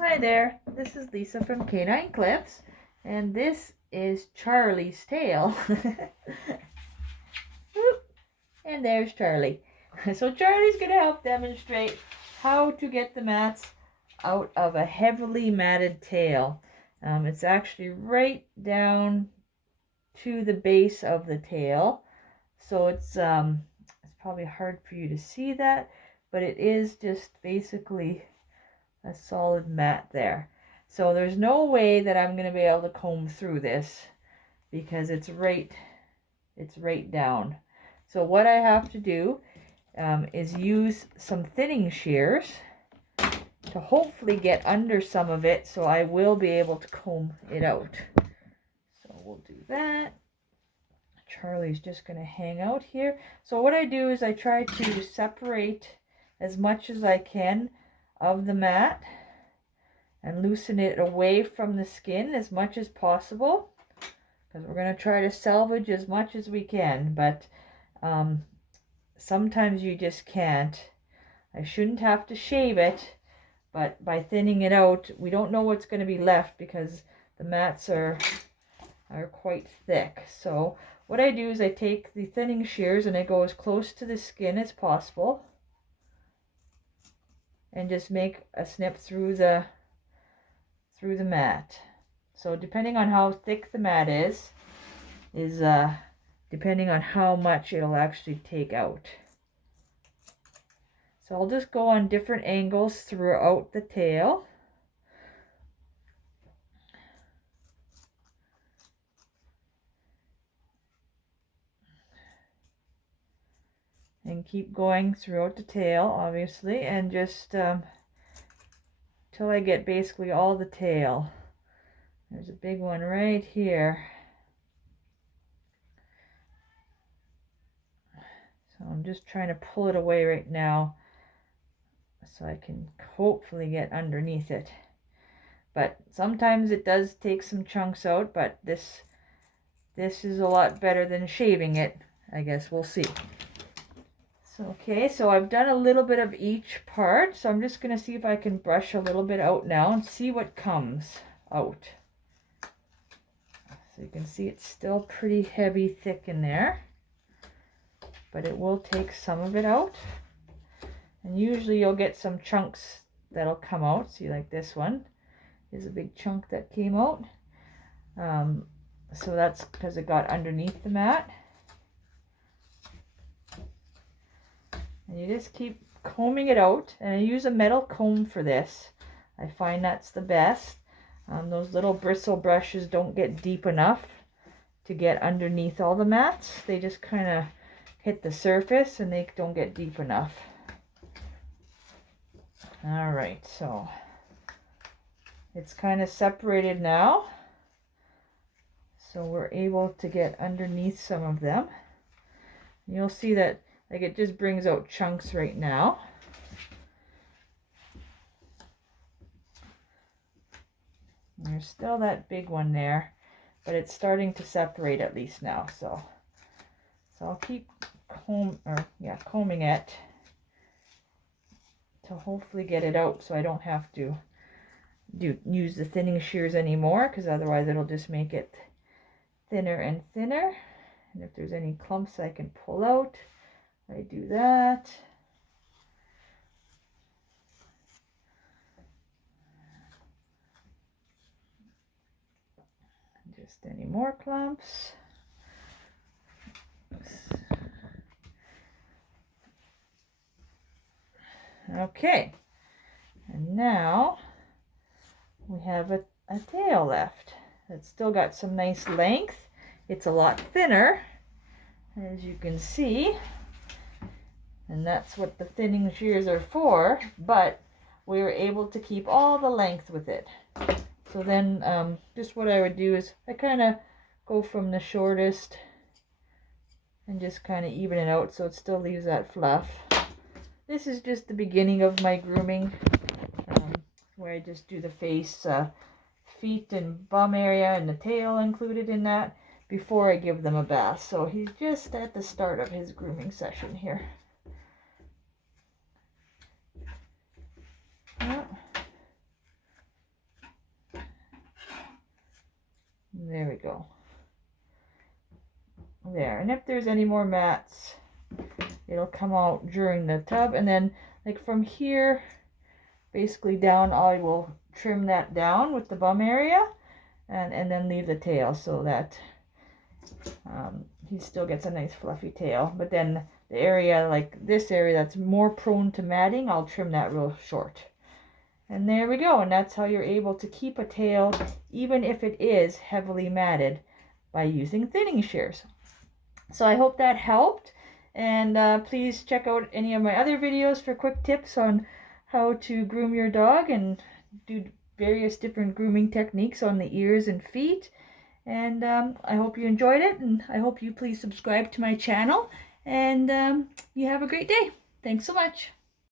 Hi there, this is Lisa from Canine Clips, and this is Charlie's tail. And there's Charlie. So Charlie's going to help demonstrate how to get the mats out of a heavily matted tail. It's actually right down to the base of the tail, so it's probably hard for you to see that, but it is just basically a solid mat there. So there's no way that I'm going to be able to comb through this because it's right down. So what I have to do is use some thinning shears to hopefully get under some of it, so I will be able to comb it out. So we'll do that. Charlie's just going to hang out here. So what I do is I try to separate as much as I can of the mat and loosen it away from the skin as much as possible, because we're going to try to salvage as much as we can, but sometimes you just can't. I shouldn't have to shave it, but by thinning it out, we don't know what's going to be left because the mats are quite thick. So what I do is I take the thinning shears and I go as close to the skin as possible and just make a snip through the mat. So depending on how thick the mat is depending on how much it'll actually take out. So I'll just go on different angles throughout the tail. And keep going throughout the tail, obviously, and just till I get basically all the tail. There's a big one right here. So I'm just trying to pull it away right now so I can hopefully get underneath it. But sometimes it does take some chunks out, but this is a lot better than shaving it. I guess we'll see. Okay, so I've done a little bit of each part, so I'm just going to see if I can brush a little bit out now and see what comes out. So you can see it's still pretty heavy, thick in there, but it will take some of it out. And usually you'll get some chunks that'll come out. See, like this one is a big chunk that came out. So that's because it got underneath the mat. And you just keep combing it out, and I use a metal comb for this. I find that's the best. Those little bristle brushes don't get deep enough to get underneath all the mats. They just kind of hit the surface and they don't get deep enough. All right, so it's kind of separated now. So we're able to get underneath some of them. You'll see that like it just brings out chunks right now. And there's still that big one there, but it's starting to separate at least now. So I'll keep combing it to hopefully get it out, so I don't have to use the thinning shears anymore, because otherwise it'll just make it thinner and thinner. And if there's any clumps I can pull out, I do that. Just any more clumps. Okay, and now we have a tail left. It's still got some nice length. It's a lot thinner, as you can see. And that's what the thinning shears are for, but we were able to keep all the length with it. So then just what I would do is I kind of go from the shortest and just kind of even it out so it still leaves that fluff. This is just the beginning of my grooming, where I just do the face, feet and bum area and the tail included in that before I give them a bath. So he's just at the start of his grooming session here. go. There. And if there's any more mats, it'll come out during the tub. And then like from here basically down, I will trim that down with the bum area and then leave the tail so that he still gets a nice fluffy tail. But then the area, like this area that's more prone to matting, I'll trim that real short. And there we go. And that's how you're able to keep a tail even if it is heavily matted by using thinning shears. So I hope that helped. And please check out any of my other videos for quick tips on how to groom your dog and do various different grooming techniques on the ears and feet. And I hope you enjoyed it, and I hope you please subscribe to my channel. And you have a great day. Thanks so much.